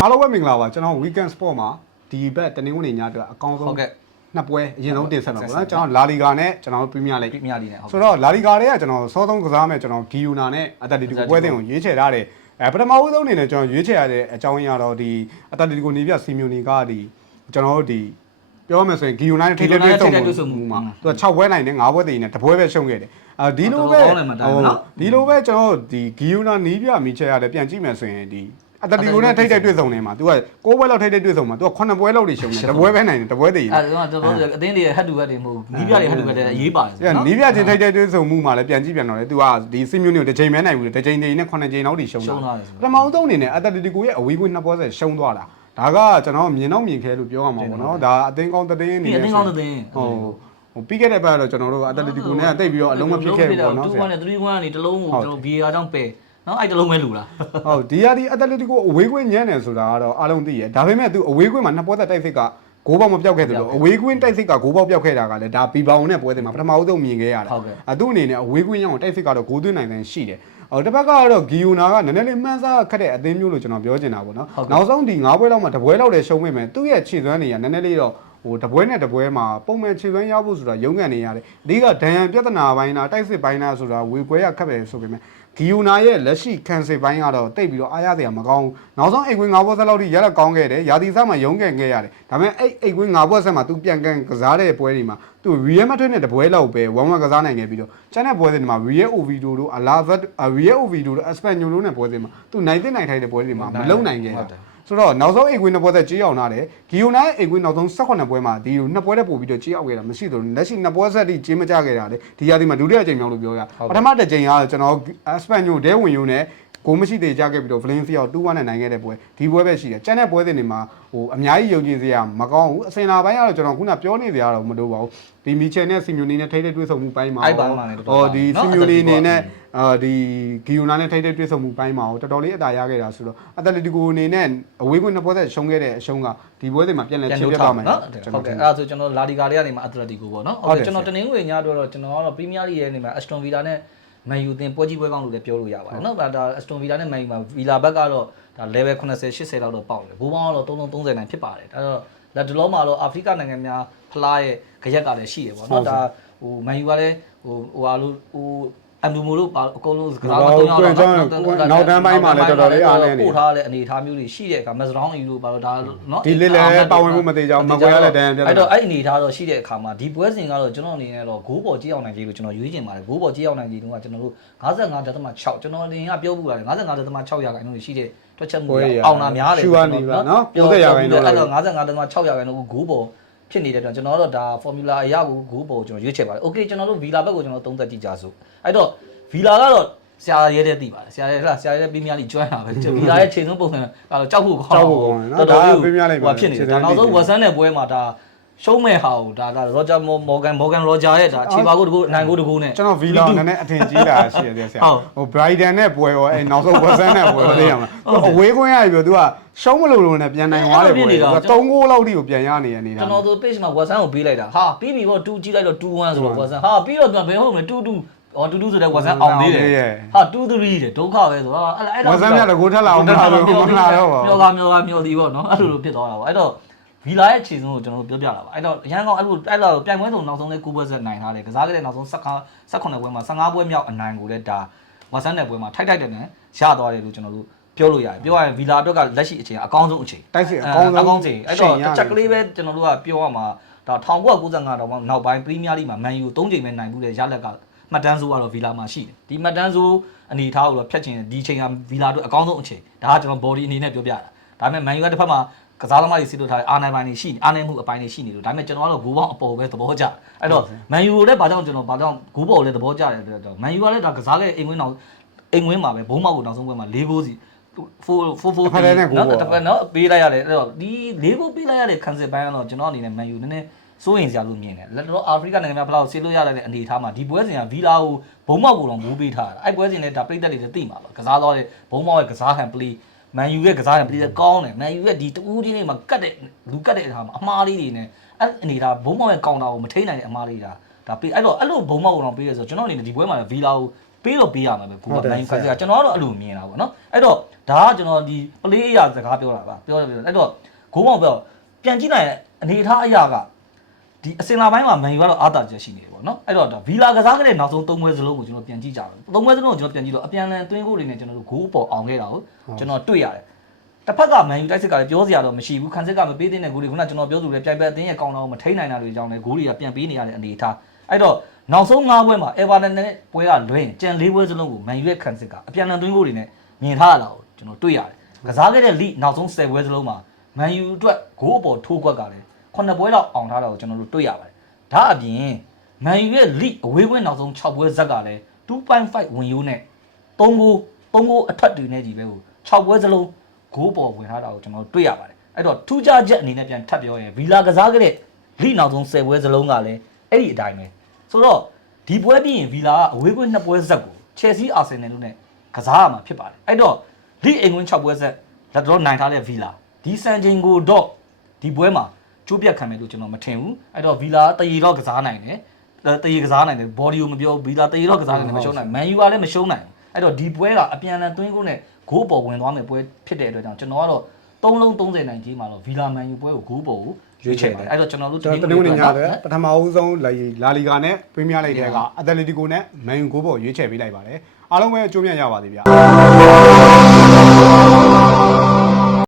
အားလုံးပဲမင်္ဂလာပါကျွန်တော် weekend sport မှာဒီဘက်တနင်္ဂနွေညအတွက်အကောင်းဆုံးနှစ်ပွဲအရင်ဆုံးတင်ဆက်မှာပေါ့နော်ကျွန်တော်လာလီဂါနဲ့ကျွန်တော်ပရီးမီးယားလိဂ်ဆိုတော့လာလီဂါတွေကကျွန်တော်စောဆုံးကစားမဲ့ကျွန်တော်ဂီယူနာနဲ့အက်တလက်တီကိုပွဲစဉ်ကိုရွေးချယ်ထားတယ်ပထမဦးဆုံးအနေနဲ့ကျွန်တော်ရွေးချယ်ရတဲ့အကြောင်းရင်းကတော့ဒီအက်တလက်တီကိုနေပြစီမီယိုနီကဒီကျွန်တော်တို့ဒီပြောမယ်ဆိုရင်ဂီယူနာနဲ့ထိပ်ထိပ်တွေ့ဆုံမှုမှာသူက6ပွဲနိုင်တယ်9ပွဲတည်နေတပွဲပဲရှုံးခဲ့တယ်ဒီလိုပဲကျွန်တော်ဒီဂီယူနာနီးပြမီချယ်ရတယ်ပြန်ကြည့်မယ်ဆိုရင်ဒီအတတီကိုနဲ့ထိတ်တွေ့ဆုံနေမှာ तू က6ပွဲလောက်ထိတ်တွေ့ဆုံမှာ तू က9ပွဲလောက်တွေရှုံးတယ်တပွဲပဲနိုင်တယ်တပွဲတည်တယ်အသင်းတွေဟက်တူဟက်တွေမဟုတ်နီးပြတွေဟက်တူဟက်တွေအရေးပါတယ်နော်နီးပြချင်းထိတ်တွေ့ဆုံမှုမှာလည်းပြန်ကြည့်ပြန်တော့လေ तू ကဒီစီမျိုးမျိုးတစ်ချိန်မဲနိုင်ဘူးတစ်ချိန်တည်းနဲ့9ချိန်လောက်တွေရှုံးတာပထမဆုံးအနေနဲ့အတတီကိုရဲ့အဝေးကွင်း2ပွဲဆက်ရှုံးသွားတာဒါကကျွန်တော်မြင်တော့မြင်ခဲလို့ပြောရမှာပေါ့နော်ဒါအသင်းကောင်းသတင်းအနေနဲ့အသင်းကောင်းသတင်းဟိုပြီးခဲ့တဲ့ဘက်တော့ကျွန်တော်တို့အတလက်တီကိုနဲ့တိတ်ပြီးတော့အလုံးမဖြစ်ခဲ့ဘူးပေါ့နော်2-1နဲ့3-1ကနေတလုံးကိုကျွန်တော် VAR ကြောင့်ပယ်နော်အဲ့တလုံးပဲလူလားဟုတ်ဒီအတလက်တီကိုအဝေးကွင်းညံ့တယ်ဆိုတာကတော့အားလုံးသိရဒါပေမဲ့ तू အဝေးကွင်းမှာ2ပွဲသက်တိုက်စစ်ကဂိုးပေါက်မပြောက်ခဲ့သလိုအဝေးကွင်းတိုက်စစ်ကဂိုးပေါက်ပြောက်ခဲ့တာကလည်းဒါပီပေါင်နဲ့ပွဲတယ်မှာပထမဦးဆုံးမြင်ခဲ့ရတာသူ့အနေနဲ့အဝေးကွင်းရောတိုက်စစ်ကတော့ဂိုးသွင်းနိုင်တယ်ရှိတယ်တစ်ဘက်ကတော့ဂီယိုနာကနည်းနည်းလေးမှန်းစားခက်တဲ့အသင်းမျိုးလို့ကျွန်တော်ပြောချင်တာပေါ့နော်နောက်ဆုံးဒီ9ပွဲလောက်မှာတပွဲလောက်တည်းရှုံးမိမယ်သူ့ရဲ့ခြေစွမ်းတွေကနည်းနည်းလေးတော့ဟိုတပွဲနဲ့တပွဲမှာပုံမှန်ခြေစွမ်းရဖို့ဆိုတာရုံးကန်နေရတယ်အဓိကဒဏ်ရာပြဿနာပိုင်းလားတိုက်စစ်ပိုင်းလားဆိုတာဝေပွဲရခက်ပဲဆိုပေမဲ့ဂီယိုနာရဲ့လက်ရှိခံစစ်ပိုင်းကတော့တိတ်ပြီးတော့အားရစရာမကောင်းဘူးနောက်ဆုံးအိတ်ကွင်း9ပွဲဆက်လောက်ထိရလက်ကောင်းခဲ့တယ်ရာသီစားမှာရုံးကန်ခဲ့ရတယ်ဒါပေမဲ့အိတ်ကွင်း9ပွဲဆက်မှာ तू ပြန်ကန်ကစားတဲ့ပွဲတွေမှာ तू Real Madrid နဲ့တပွဲလောက်ပဲ1-1ကစားနိုင်ခဲ့ပြီးတော့ကျန်တဲ့ပွဲတွေမှာ Real Oviedo တို့ Alaves Real Oviedo တို့ Espanyol တို့နဲ့ပွဲတွေမှာ तू နိုင်တဲ့နိုင်ထိုင်တဲ့ပွဲတွေမှာမလုံနိုင်ခဲ့ဘူးဆိုတော့နောက်ဆုံးအိတ်ကွင်း2ပွဲသက်ကြေးအောင်လာတယ်ဂီယိုနာရဲ့အိတ်ကွင်းနောက်ဆုံး18ပွဲမှာဒီ2ပွဲတည်းပို့ပြီးတော့ကြေးအောင်ခဲ့တာမရှိသလိုလက်ရှိ2ပွဲဆက်ထိကြေးမကျခဲ့တာလေဒီရာသီမှာဒုတိယအကြိမ်မြောက်လို့ပြောရပထမတစ်ကြိမ်ကကျွန်တော်အစပန်ညိုဒဲဝင်ယူနဲ့ကိုမရှိသေးကြခဲ့ပြီးတော့ Valencia ကို2-1နဲ့နိုင်ခဲ့တဲ့ပွဲဒီပွဲပဲရှိတယ်ကျန်တဲ့ပွဲတွေမှာဟိုအများကြီးယုံကြည်စရာမကောင်းဘူးအစင်လာပိုင်းကတော့ကျွန်တော်ခုနပြောနေစရာတော့မလိုပါဘူးဒီမီချယ်နဲ့စီမျိုးနီနဲ့ထိတဲ့တွေ့ဆုံမှုပိုင်းမှာဒီစီမျိုးနီနေနဲ့ဒီဂီယိုနာနဲ့ထိတဲ့တွေ့ဆုံမှုပိုင်းမှာတော်တော်လေးအသာရခဲ့တာဆိုတော့အက်တလက်တီကိုအနေနဲ့အဝေးကွင်း2ပွဲသက်ရှုံးခဲ့တဲ့အရှုံးကဒီပွဲတွေမှာပြန်လည်ဖြစ်ပြသွားမယ်နော်ဟုတ်ကဲ့အဲ့ဒါဆိုကျွန်တော်လာဒီဂါတွေကနေမှာအက်တလက်တီကိုပေါ့နော်ဟုတ်ကဲ့ကျွန်တော်တနင်္ဂနွေညတော့ကျွန်တော်ကတော့ပရီးမီးယားလိရဲ့နေမှာအက်စတွန်ဗီလာနဲ့မန်ယူတင်ပွဲကြီးပွဲကောင်းလို့လည်းပြောလို့ရပါတယ်နော်ဒါအက်စတွန်ဗီလာနဲ့မန်ယူမှာဗီလာဘက်ကတော့ဒါ level 80 80လောက်တော့ပေါက်တယ်ဘိုးဘောင်းကတော့30နိုင်ဖြစ်ပါတယ်ဒါတော့လက်ဒလောမှာတော့အာဖရိကနိုင်ငံများဖလားရဲ့ကြရက်ကလည်းရှိတယ်ပေါ့နော်ဒါဟိုမန်ယူကလည်းဟိုဟာလို့ဟိုအမ်ဒူမိုတို့အကုန်လုံးစကားမတော့နောက်တန်းပိုင်းမှာလည်းတော်တော်လေးအားနေနေပို့ထားတဲ့အနေအထားမျိုးတွေရှိတဲ့အခါမက်စရောင်းအီလို့ပါတော့ဒါနော်ဒီလေးလည်းပါဝင်မှုမသေးကြအောင်မကွဲရတဲ့တန်းပြတယ်အဲ့တော့အဲ့အနေအထားတော့ရှိတဲ့အခါမှာဒီပွဲစဉ်ကတော့ကျွန်တော်အနေနဲ့တော့ဂိုးပေါ်ကြေးအောင်နိုင်ကြီးလို့ကျွန်တော်ရွေးချင်ပါတယ်ဂိုးပေါ်ကြေးအောင်နိုင်ကြီးတုန်းကကျွန်တော်တို့55.6ကျွန်တော်အနေနဲ့ပြောပြပါတယ်55.6ရာခိုင်နှုန်းရှိတဲ့တွက်ချက်မှုအောင်တာများတယ်နော်90ရာခိုင်နှုန်းအဲ့တော့55.6ရာခိုင်နှုန်းဂိုးပေါ်ဖြစ်နေတဲ့အတွက်ကျွန်တော်တို့ဒါ formula အရာကိုဂိုးပေါ်ကျွန်တော်ရွေးချယ်ပါတယ် okay ကျွန်တော်တို့ဗီလာဘက်ကိုကျွန်တော်သုံးသပ်ကြည့်ကြစို့အဲ့တော့ဗီလာကတော့ဆရာရဲတဲ့သိပါတယ်ဆရာရဲပီးမီးယားလိကျွမ်းတာပဲဗီလာရဲ့ချိန်ဆုံးပုံစံကတော့ကြောက်ဖို့ကောင်းတော်တော်ပီးမီးယားလိဟိုဖြစ်နေတယ်နောက်ဆုံးဝက်ဆန်တဲ့ပွဲမှာဒါရှုံးမဲ့ဟာကိုဒါရောဂျာမော်ဂန်ရောဂျာရဲ့ဒါခြေပါကိုတကူအနိုင်ကိုတကူနဲ့ကျွန်တော်ဗီလာနည်းနည်းအထင်ကြီးလာရှိရတယ်ဆရာဟိုဘရိုက်ဒန်နဲ့ပွဲရောအဲနောက်ဆုံးဝက်ဆန်နဲ့ပွဲရောသိရမှာအဝေးခွင်းရပြီသူကရှုံးမလို့လို့နဲ့ပြန်နိုင်သွားတယ်ပွဲက3ဂိုးလောက်ထိကိုပြန်ရနေရနေတာကျွန်တော်တို့ page မှာဝက်ဆန်ကိုပေးလိုက်တာဟာပြီးပြီပေါ့2ကြည့်လိုက်တော့2-1ဆိုတော့ဝက်ဆန်ဟာပြီးတော့ပြန်ဘယ်ဟုတ်မလဲ2-2အော်2-2ဆိုတဲ့ဝက်ဆန်အောင်သေးတယ်ဟာ2-3တဲ့ဒုက္ခပဲဆိုတော့အဲ့ဝက်ဆန်မြတ်လည်းကိုထက်လာအောင်မလာတော့ဘူးမလာတော့မျောသည်ပေါ့နော်အဲ့လိုဖြစ်သွားတာပေါ့အဲ့တော့ဗီလာရဲ့ခြေစုံကိုကျွန်တော်တို့ပြောပြတာပါအဲ့တော့ရန်ကောင်အဲ့လိုပြိုင်ပွဲစုံနောက်ဆုံးလေး9ပွဲဆက်နိုင်ထားတယ်ကစားခဲ့တဲ့နောက်ဆုံး18ပွဲမှာ15ပွဲမြောက်အနိုင်ကိုလည်းဒါဝက်ဆန်တဲ့ပွဲမှာထိုက်တယ်နဲ့ရသွားတယ်လို့ကျွန်တော်တို့ပြောလို့ရတယ်ပြောရရင်ဗီလာအတွက်ကလက်ရှိအချိန်အကောင်းဆုံးအချိန်တိုက်စစ်အကောင်းဆုံးချိန်အဲ့တော့တချက်ကလေးပဲကျွန်တော်တို့ကပြောရမှာဒါ1995တောင်မှနောက်ပိုင်းပရီးမီးယားလိမှာမန်ယူ3ချိန်ပဲနိုင်ဘူးတဲ့ရလက်ကမှတ်တမ်းဆိုးကတော့ဗီလာမှာရှိတယ်ဒီမှတ်တမ်းဆိုးအနေထားကိုတော့ဖြတ်ချင်ဒီချိန်ကဗီလာတို့အကောင်းဆုံးအချိန်ဒါကကျွန်တော် body အနေနဲ့ပြောပြတာဒါပေမဲ့မန်ယူကတစ်ဖက်မှာကစားသမားတွေစီလို့ထားတဲ့အာနိုင်ပိုင်းတွေရှိနေအာနိုင်မှုအပိုင်းတွေရှိနေလို့ဒါပေမဲ့ကျွန်တော်ကတော့ဂိုးပေါင်းအပေါ်ပဲသဘောကျအဲ့တော့မန်ယူကိုလည်းဘာကြောင့်ဂိုးပေါ်လည်းသဘောကျတယ်ဆိုတော့မန်ယူကလည်းဒါကစားခဲ့အိမ်ဝင်းမှာပဲဘုံမောက်ကိုနောက်ဆုံးပွဲမှာ4ဂိုးစီ4ဖက်နဲ့ကိုနော်ပေးလိုက်ရတယ်အဲ့တော့ဒီ4ဂိုးပေးလိုက်ရတဲ့ခံစစ်ပိုင်းကတော့ကျွန်တော်အနေနဲ့မန်ယူနည်းနည်းစိုးရင်စရာလို့မြင်တယ်လက်တော့အာဖရိကနိုင်ငံများဘယ်လောက်ဆေးလို့ရတဲ့အနေအထားမှာဒီပွဲစဉ်ကဗီလာကိုဘုံမောက်ကိုတော့ငိုးပေးထားတာအဲ့ပွဲစဉ်နဲ့ဒါပြိသက်တွေသိမှာပါကစားတော့တဲ့ဘုံမောက်ရဲ့ကစားဟန်ပလီမန်ယူရဲ့ကစားဟန်ပလီကောင်းတယ်မန်ယူရဲ့ဒီတူးတင်းလေးမှာကတ်တဲ့လူကတ်တဲ့အခါမှာအမားလေးတွေနဲ့အဲ့အနေထားဘုံမောက်ရဲ့ကောင်တာကိုမထိနိုင်တဲ့အမားလေးဒါပေးအဲ့လိုဘုံမောက်ကိုတော့ပေးရဆိုကျွန်တော်အနေနဲ့ဒီပွဲမှာဗီလာကိုပေးတော့ပေးရမှာပဲကိုကမန်ယူဖက်ဆက်ကကျွန်တော်ကတော့အဲ့လိုမြင်တာပေါ့နော်အဲ့တော့ ဒါကကျွန်တော်ဒီပလေးအရာစကားပြောတာပါပြောတယ်အဲ့တော့ဂိုးမောင်ပြောပြန်ကြည့်နိုင်အနေအထားအရာကဒီအစင်လာပိုင်းမှာမန်ယူကတော့အားတာချက်ရှိနေတယ်ပေါ့နော်အဲ့တော့ဗီလာကစားခဲ့တဲ့နောက်ဆုံး၃ပွဲစလုံးကိုကျွန်တော်ပြန်ကြည့်ကြတယ်၃ပွဲစလုံးကိုကျွန်တော်ပြန်ကြည့်တော့အပြန်လန်သွင်းကိုတွေနဲ့ကျွန်တော်တို့ဂိုးအပေါ်အောင်ခဲ့တာကိုကျွန်တော်တွေ့ရတယ်တစ်ဖက်ကမန်ယူတိုက်စစ်ကလည်းပြောစရာတော့မရှိဘူးခန်းစစ်ကမပေးတဲ့ဂိုးတွေခုနကျွန်တော်ပြောသူလည်းပြိုင်ပွဲအသင်းရဲ့ကောင်းတာကိုမထိနိုင်တာတွေကြောင့်လည်းဂိုးတွေကပြန်ပေးနေရတဲ့အနေအထားအဲ့တော့နောက်ဆုံး၅ပွဲမှာအေဗာတန်နဲ့ပွဲကလွဲရင်ကြံ၄ပွဲစလုံးကိုမန်ယူရဲ့ခန်းစစ်ကအပြန်လန်သွင်းကိုတွေနဲ့မြင်ထားရတာကိုကျွန်တော်တွေ့ရတယ်ကစားခဲ့တဲ့လိနောက်ဆုံး10ပွဲစလုံးမှာမန်ယူအတွက်ဂိုးအပေါ်ထိုးကွက်ကလည်း9ပွဲလောက်အောင်ထားတာကိုကျွန်တော်တို့တွေ့ရပါတယ်ဒါအပြင်မန်ယူရဲ့လိအဝေးပွဲနောက်ဆုံး6ပွဲဇက်ကလည်း 2.5 ဝင်ရိုးနဲ့3ဂိုးအထက်တွေနဲ့ကြီးပဲကို6ပွဲစလုံးဂိုးပေါ်ဝင်ထားတာကိုကျွန်တော်တွေ့ရပါတယ်အဲ့တော့ထူးခြားချက်အနေနဲ့ပြန်ထပ်ပြောရင်ဗီလာကစားခဲ့တဲ့လိနောက်ဆုံး10ပွဲစလုံးကလည်းအဲ့ဒီအတိုင်းပဲဆိုတော့ဒီပွဲပြီးရင်ဗီလာကအဝေးပွဲ2ပွဲဇက်ကိုချယ်ဆီအာဆင်နယ်တို့နဲ့ကစားရမှာဖြစ်ပါတယ်အဲ့တော့လိအိမ်ဝင်6ပွဲဇက်လက်တော့နိုင်ထားတဲ့ဗီလာဒီစံချိန်ကိုတော့ဒီပွဲမှာကျိုးပြတ်ခံမယ်လို့ကျွန်တော်မထင်ဘူးအဲ့တော့ဗီလာတရေတော့ကစားနိုင်တယ်တရေကစားနိုင်တယ်ဘော်ဒီကိုမပြောဗီလာတရေတော့ကစားနိုင်တယ်မရှုံးနိုင်မန်ယူကလည်းမရှုံးနိုင်အဲ့တော့ဒီပွဲကအပြန်အလှန်သွင်းကိုနဲ့ဂိုးပေါ်ဝင်သွားမယ်ပွဲဖြစ်တဲ့အတွက်ကြောင့်ကျွန်တော်ကတော့3လုံး30နိုင်ကြီးမှာတော့ဗီလာမန်ယူပွဲကိုဂိုးပေါ်ကိုရွေးချယ်တယ်အဲ့တော့ကျွန်တော်တို့တနင်္ဂနွေညတဲ့ပထမအဦးဆုံးလာလီဂါနဲ့ပရီးမီးယားလိဂ်တွေကအက်တလက်တီကိုနဲ့မန်ယူဂိုးပေါ်ရွေးချယ်ပေးလိုက်ပါတယ်အားလုံးပဲအကျိုးမြတ်ရပါသေးဗျာ